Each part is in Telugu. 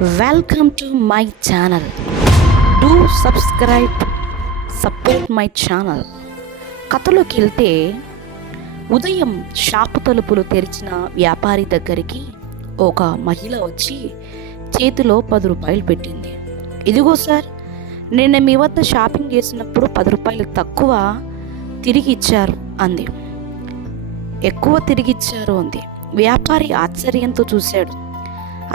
Welcome to my channel. Do subscribe, support my channel. కథలోకి వెళ్తే ఉదయం షాపు తలుపులు తెరిచిన వ్యాపారి దగ్గరికి ఒక మహిళ వచ్చి చేతిలో 10 రూపాయలు పెట్టింది. ఇదిగో సార్, నిన్న మీ వద్ద షాపింగ్ చేసినప్పుడు 10 రూపాయలు తక్కువ తిరిగి ఇచ్చారు అంది. ఎక్కువ తిరిగి ఇచ్చారు అంది. వ్యాపారి ఆశ్చర్యంతో చూశాడు.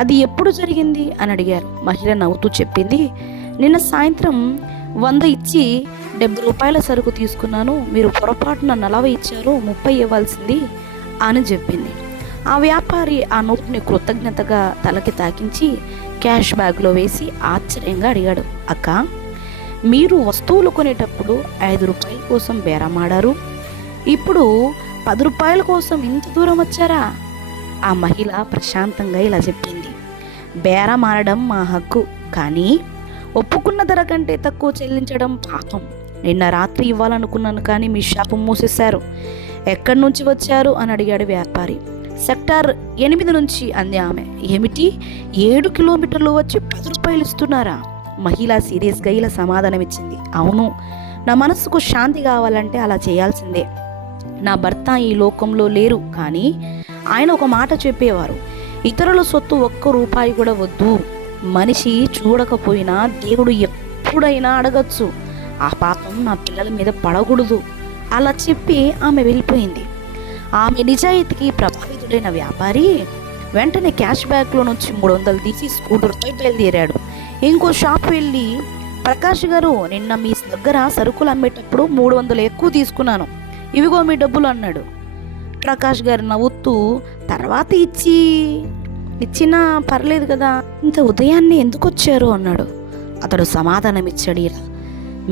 అది ఎప్పుడు జరిగింది అని అడిగారు. మహిళ నవ్వుతూ చెప్పింది, నిన్న సాయంత్రం 100 ఇచ్చి 70 రూపాయల సరుకు తీసుకున్నాను, మీరు పొరపాటున 40 ఇచ్చారు, 30 ఇవ్వాల్సింది అని చెప్పింది. ఆ వ్యాపారి ఆ నోటుని కృతజ్ఞతగా తలకి తాకించి క్యాష్ బ్యాగ్లో వేసి ఆశ్చర్యంగా అడిగాడు, అక్క, మీరు వస్తువులు కొనేటప్పుడు 5 రూపాయల కోసం బేరమాడారు, ఇప్పుడు 10 రూపాయల కోసం ఇంత దూరం వచ్చారా? ఆ మహిళ ప్రశాంతంగా ఇలా చెప్పింది, బేరం ఆడడం మా హక్కు, కానీ ఒప్పుకున్న ధర కంటే తక్కువ చెల్లించడం పాపం. నిన్న రాత్రి ఇవ్వాలనుకున్నాను, కానీ మీ షాపు మూసేశారు. ఎక్కడి నుంచి వచ్చారు అని అడిగాడు వ్యాపారి. సెక్టార్ 8 నుంచి అంది ఆమె. ఏమిటి, 7 కిలోమీటర్లు వచ్చి 10 రూపాయలు ఇస్తున్నారా? మహిళ సీరియస్గా ఇలా సమాధానం ఇచ్చింది, అవును, నా మనసుకు శాంతి కావాలంటే అలా చేయాల్సిందే. నా భర్త ఈ లోకంలో లేరు, కానీ ఆయన ఒక మాట చెప్పేవారు, ఇతరుల సొత్తు 1 రూపాయి కూడా వద్దు. మనిషి చూడకపోయినా దేవుడు ఎప్పుడైనా అడగచ్చు, ఆ పాపం నా పిల్లల మీద పడకూడదు. అలా చెప్పి ఆమె వెళ్ళిపోయింది. ఆమె నిజాయితీకి ప్రభావితుడైన వ్యాపారి వెంటనే క్యాష్ బ్యాగ్లో నుంచి 300 తీసి స్కూటర్పై బయలుదేరాడు. ఇంకో షాప్ వెళ్ళి, ప్రకాష్ గారు, నిన్న మీ దగ్గర సరుకులు అమ్మేటప్పుడు 300 ఎక్కువ తీసుకున్నాను, ఇవిగో మీ డబ్బులు అన్నాడు. ప్రకాష్ గారు నవ్వుతూ, తర్వాత ఇచ్చినా పర్లేదు కదా, ఇంత ఉదయాన్నే ఎందుకు వచ్చారు అన్నాడు. అతడు సమాధానం ఇచ్చాడు ఇలా,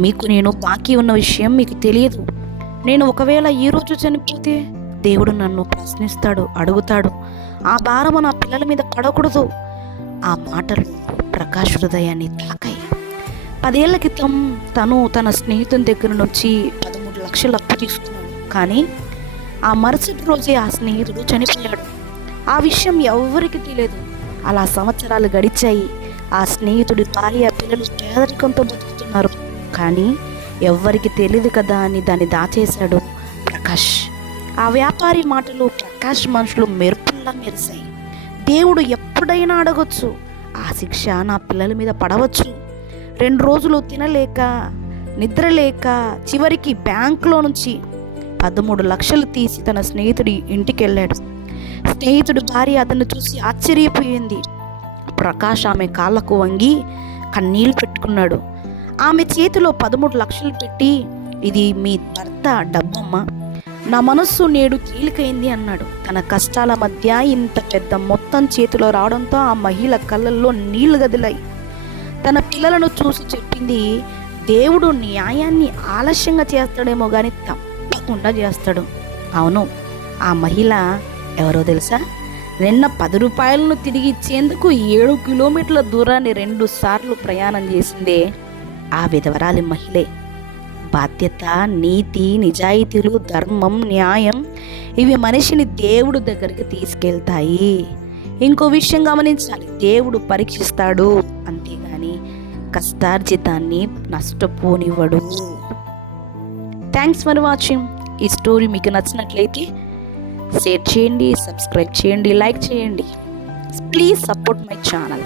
మీకు నేను బాకీ ఉన్న విషయం మీకు తెలియదు. నేను ఒకవేళ ఈరోజు చనిపోతే దేవుడు నన్ను ప్రశ్నిస్తాడు, అడుగుతాడు. ఆ భారము నా పిల్లల మీద పడకూడదు. ఆ మాటలు ప్రకాష్ హృదయాన్ని తాకాయి. 10 ఏళ్ల క్రితం తను తన స్నేహితుని దగ్గర నుంచి 13 లక్షలు అప్పు తీసుకున్నాడు, కానీ ఆ మరుసటి రోజే ఆ స్నేహితుడు చనిపోయాడు. ఆ విషయం ఎవరికి తెలియదు. అలా సంవత్సరాలు గడిచాయి. ఆ స్నేహితుడి భార్య పిల్లలు పేదరికంతో బతుకుతున్నారు, కానీ ఎవ్వరికి తెలియదు కదా అని దాన్ని దాచేశాడు ప్రకాష్. ఆ వ్యాపారి మాటలు ప్రకాష్ మనుషులు మెరుపుల్లా మెరిశాయి. దేవుడు ఎప్పుడైనా అడగొచ్చు, ఆ శిక్ష నా పిల్లల మీద పడవచ్చు. 2 రోజులు తినలేక నిద్రలేక చివరికి బ్యాంకులో నుంచి 13 లక్షలు తీసి తన స్నేహితుడి ఇంటికి వెళ్ళాడు. స్నేహితుడి భార్య అతన్ని చూసి ఆశ్చర్యపోయింది. ప్రకాష్ ఆమె కాళ్ళకు వంగి కన్నీళ్లు పెట్టుకున్నాడు. ఆమె చేతిలో 13 లక్షలు పెట్టి, ఇది మీ భర్త డబ్బమ్మ, నా మనస్సు నేడు తేలికైంది అన్నాడు. తన కష్టాల మధ్య ఇంత పెద్ద మొత్తం చేతిలో రావడంతో ఆ మహిళ కళ్ళల్లో నీళ్లు గదిలాయి. తన పిల్లలను చూసి చెప్పింది, దేవుడు న్యాయాన్ని ఆలస్యంగా చేస్తాడేమో కానీ తప్పకుండా చేస్తాడు. అవును, ఆ మహిళ ఎవరో తెలుసా? నిన్న 10 రూపాయలను తిరిగి ఇచ్చేందుకు 7 కిలోమీటర్ల దూరాన్ని 2 సార్లు ప్రయాణం చేసిందే ఆ విధవరాలి మహిళే. బాధ్యత, నీతి, నిజాయితీలు, ధర్మం, న్యాయం, ఇవి మనిషిని దేవుడు దగ్గరికి తీసుకెళ్తాయి. ఇంకో విషయం గమనించాలి, దేవుడు పరీక్షిస్తాడు, అంతేగాని కష్టార్జితాన్ని నష్టపోనివ్వడు. Thanks for watching. ఈ స్టోరీ మీకు నచ్చినట్లయితే షేర్ చేయండి, సబ్స్క్రైబ్ చేయండి, లైక్ చేయండి. Please support my channel.